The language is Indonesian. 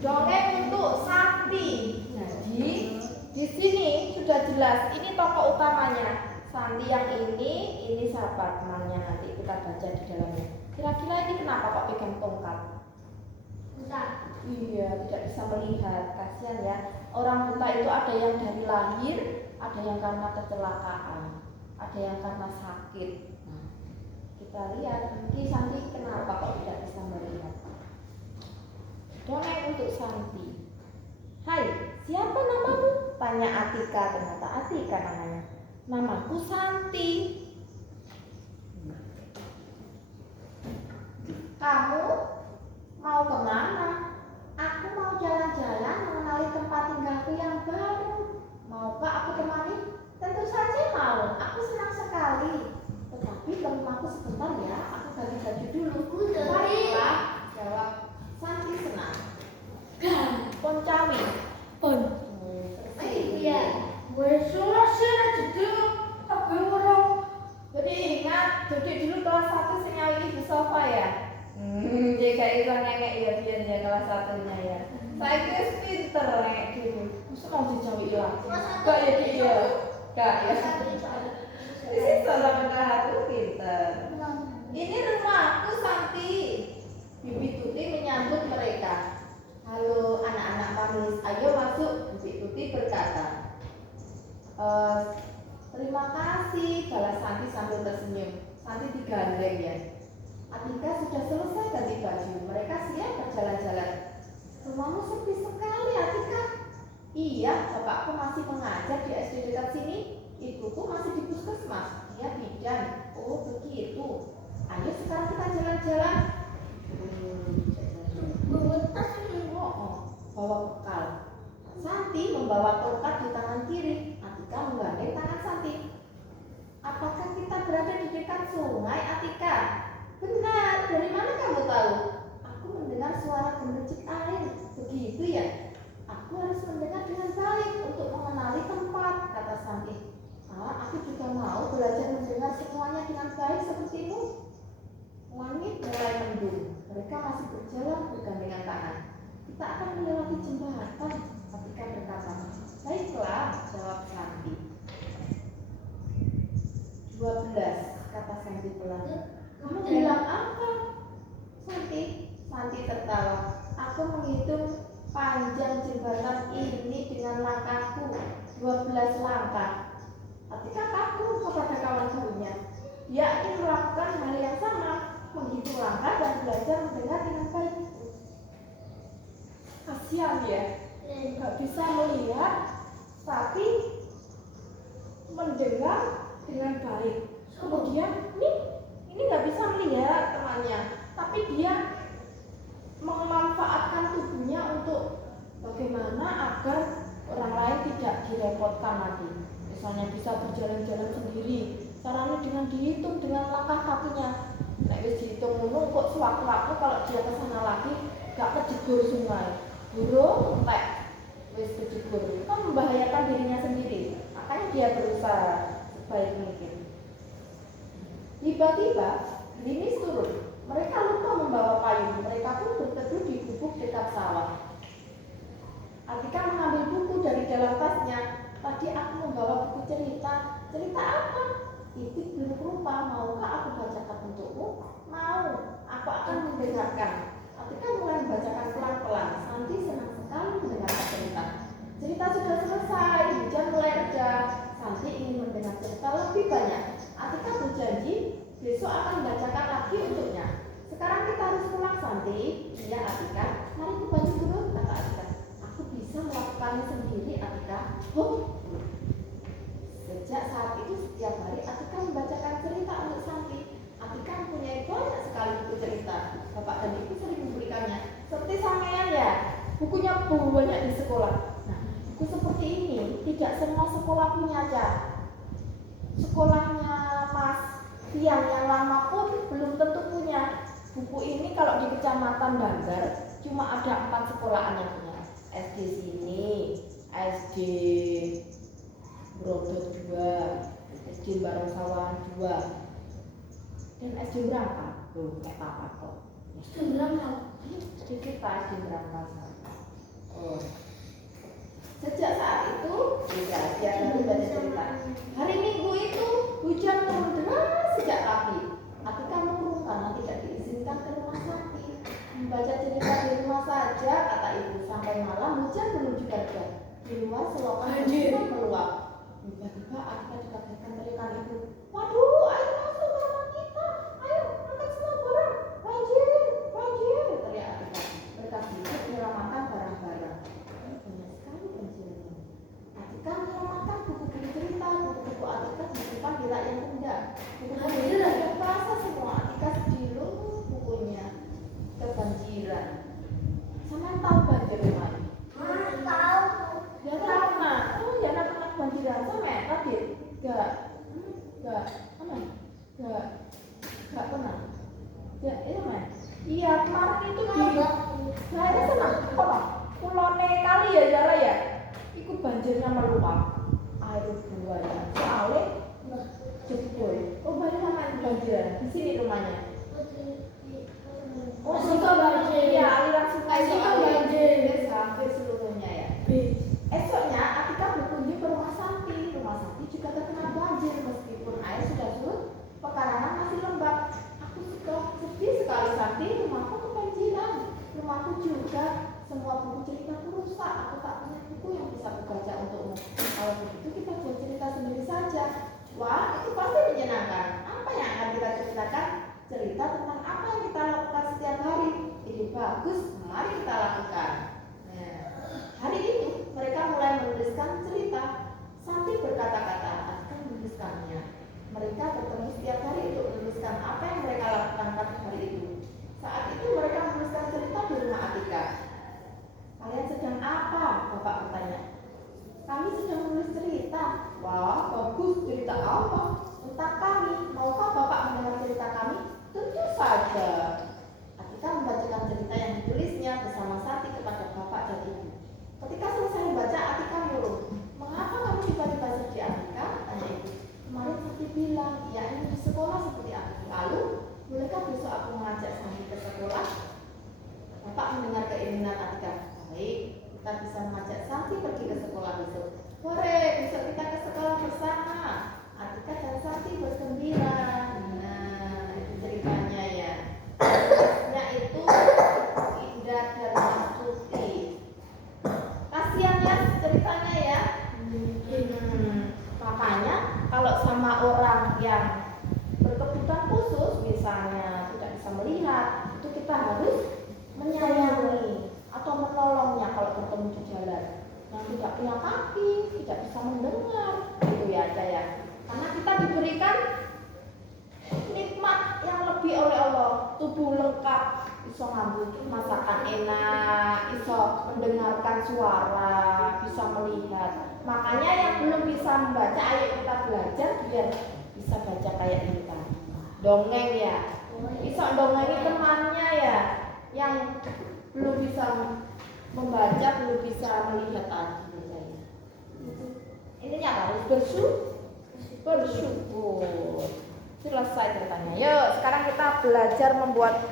Dongeng untuk Santi. Jadi di sini sudah jelas ini tokoh utamanya. Santi yang ini sahabat temannya, nanti kita baca di dalamnya. Kira-kira ini kenapa kok pegang tongkat? Buta. Iya, tidak bisa melihat. Kasihan ya. Orang buta itu ada yang dari lahir, ada yang karena kecelakaan, ada yang karena sakit. Kita lihat, mungkin Santi kenapa kok tidak bisa melihat. Dongeng untuk Santi. Hai, siapa namamu? Tanya Atika. Ternyata Atika namanya. Namaku Santi. Kamu mau kemana? Aku mau jalan-jalan mengenali tempat tinggalku yang baru. Maukah aku temani? Tentu saja mau. Aku senang sekali. Tetapi tunggu aku sebentar ya. Aku ganti baju dulu. Baiklah, jawab Santi senang. Poncawi. Iya. Jadi ingat, duduk dulu kelas 1 senyawi di sofa ya. Dia kayak itu ngengek ya biar dia kelas 1-nya ya. Saya kira pinter ngengek dulu. Masa mau dijauhi lah? Gak ya dia. Gak ya. Di situ sama kelas 1 pinter. Ini rumahku Santi. Bibi Tuti menyambut mereka. Halo anak-anak manis, ayo masuk. Bibi Tuti berkata. Terima kasih, balas Santi sambil tersenyum. Santi digandeng ya. Atika sudah selesai ganti baju. Mereka siap berjalan-jalan. Rumahmu sepi sekali, Atika. Iya, bapakku masih mengajar di SD dekat sini. Ibuku masih di puskesmas. Dia bidan. Oh begitu. Ayo sekarang kita jalan-jalan. Bawa bekal. Santi membawa tongkat di tangan kiri. Atika menggandeng tangan Santi. Apakah kita berada di dekat sungai, Atika? Benar. Dari mana kamu tahu? Aku mendengar suara gemericik air. Begitu ya? Aku harus mendengar dengan baik untuk mengenali tempat, kata Santi. Aku juga mau belajar mendengar semuanya dengan baik sepertimu. Langit mulai mendung. Mereka masih berjalan bergandengan tangan. Kita akan melewati jembatan, Atika berkata. Baiklah, jawab Santi. 12, kata Santi pelan. Kamu bilang apa? Santi tertawa. Aku menghitung panjang jembatan ini dengan langkahku, 12 langkah. Atika kagum kepada kawan-kawannya. Dia ingin melakukan hal yang sama, menghitung langkah dan belajar mendengar dengan baik. Kasihan ya, nggak bisa melihat, tapi mendengar dengan baik. Kemudian ini nggak bisa melihat temannya, tapi dia memanfaatkan tubuhnya untuk bagaimana agar orang lain tidak direpotkan nanti. Misalnya bisa berjalan-jalan sendiri. Caranya dengan dihitung dengan langkah kakinya. Nah, wis dihitung ngono kok sewaktu-waktu kalau dia ke sana lagi gak kejebur sungai. Burung entek wis kejebur. Itu kan membahayakan dirinya sendiri. Makanya dia berusaha sebaik mungkin. Tiba-tiba gerimis turun. Mereka lupa membawa payung. Mereka pun berteduh di gubuk dekat sawah. Atika mengambil buku dari dalam tasnya. Tadi aku membawa buku cerita. Cerita apa? Itik belum rupa. Maukah aku bacakan untukmu? Mau. Aku akan mendengarkan. Atika mulai membacakan pelan-pelan. Santi senang sekali mendengarkan cerita. Cerita sudah selesai. Hujan mulai reda. Santi ingin mendengar cerita lebih banyak. Atika berjanji besok akan membacakan lagi untuknya. Sekarang kita harus pulang, Santi. Iya, Atika. Mari ke baju dulu, kata Atika. Aku bisa melakukannya sendiri, Atika. Sejak saat itu setiap hari Atika membacakan cerita untuk Santi. Atika mempunyai banyak sekali buku cerita. Bapak dan ibu sering memberikannya. Seperti sampean ya, bukunya banyak di sekolah. Nah, buku seperti ini tidak semua sekolah punya, Cak. Sekolahnya Mas Tiang yang lama pun belum tentu punya. Buku ini kalau di Kecamatan Banggar cuma ada 4 sekolahan yang punya. SD sini, SD Brodot 2, SD Barongsawan 2, dan SD berapa? Tuh, kayak apa kok? SD berapa? Jadi kita SD berapa? Oh. Sejak saat itu, ya, setiap hari baca cerita. Hari Minggu itu hujan turun deras sejak pagi. Atika murung karena tidak diizinkan ke rumah sakit. Membaca cerita di rumah saja, kata ibu. Sampai malam hujan belum juga reda. Di luar selokan hujan meluap. Tiba-tiba Atika dikagetkan teriakan ibu. Waduh, ayo masuk ke rumah kita. Ayo, angkat semua barang. Banjir, banjir, teriak Atika. Berkas sedikit menyelamatkan barang-barang. Banyak sekali banjirnya. Atika menyelamatkan buku-buku cerita, buku-buku Atika disimpan di rak yang rendah. Buku-buku sudah basah semua. Atika sedih bukunya kebanjiran. Sama tahu banjir rumah ini? Tahu. Ya pernah. Oh ya pernah banjiran sama tadi? Enggak. Enggak pernah. Ya itu mas. Iya kemarin itu di. Nah ini senang. Apa? Pulone kali ya Zara ya. Ikut banjirnya meluap. Air buaya. Soalnya jebol. Oh banyak sama banjiran. Di sini rumahnya. Oh suka banjir. Iya aliran sungai suka banjir. Hampir seluruhnya ya. Esoknya Atika berkunjung ke rumah Santi. Rumah Santi juga terkena banjir meskipun air sudah surut, pekarangan masih lembab. Aku suka sedih sekali Santi, rumahku kebanjiran. Rumahku juga, semua buku ceritaku rusak. Aku tak punya buku yang bisa kubaca untukmu. Kalau begitu kita buat cerita sendiri saja. Wah, itu pasti menyenangkan. Apa yang akan kita ceritakan? Cerita tentang apa yang kita lakukan setiap hari. Ide bagus, mari kita lakukan. Hari ini mereka mulai menuliskan cerita. Santi berkata-kata, Atika menuliskannya. Mereka bertemu setiap hari untuk menuliskan apa yang mereka lakukan pada hari itu. Saat itu mereka menuliskan cerita di rumah Atika. Kalian sedang apa? Bapak bertanya. Kami sedang menulis cerita. Wah, bagus, cerita apa? Tentang kami. Maukah Bapak mendengar cerita kami? Tentu saja. Atika membacakan cerita yang ditulisnya bersama Santi kepada bapak dan ibu. Ketika selesai membaca, Atika murung. Mengapa kamu tiba-tiba sedih, Atika? Tanya ibu. Kemarin Santi bilang, ia ingin di sekolah seperti aku. Lalu, bolehkah besok aku mengajak Santi ke sekolah? Bapak mendengar keinginan Atika. Baik, kita bisa mengajak Santi pergi ke sekolah besok. Hore, besok kita ke sekolah bersama. Atika dan Santi bergembira. Nah, itu ceritanya ya. Ceritanya itu Indah dan Astuti. Kasihan ya ceritanya ya. Makanya kalau sama orang yang berkebutuhan khusus, misalnya tidak bisa melihat, itu kita harus menyayangi atau menolongnya kalau bertemu di jalan. Yang tidak punya kaki, tidak bisa mendengar, gitu ya aja ya. Karena kita diberikan nikmat yang lebih oleh Allah, tubuh lengkap, bisa ngambil masakan enak, bisa mendengarkan suara, bisa melihat. Makanya yang belum bisa membaca, ayo kita belajar biar bisa baca kayak ini kan. Dongeng ya, bisa dongeng temannya ya, yang belum bisa membaca, belum bisa melihat tadi. Intinya harus bersyukur. Selesai ceritanya. Yuk, sekarang kita belajar membuat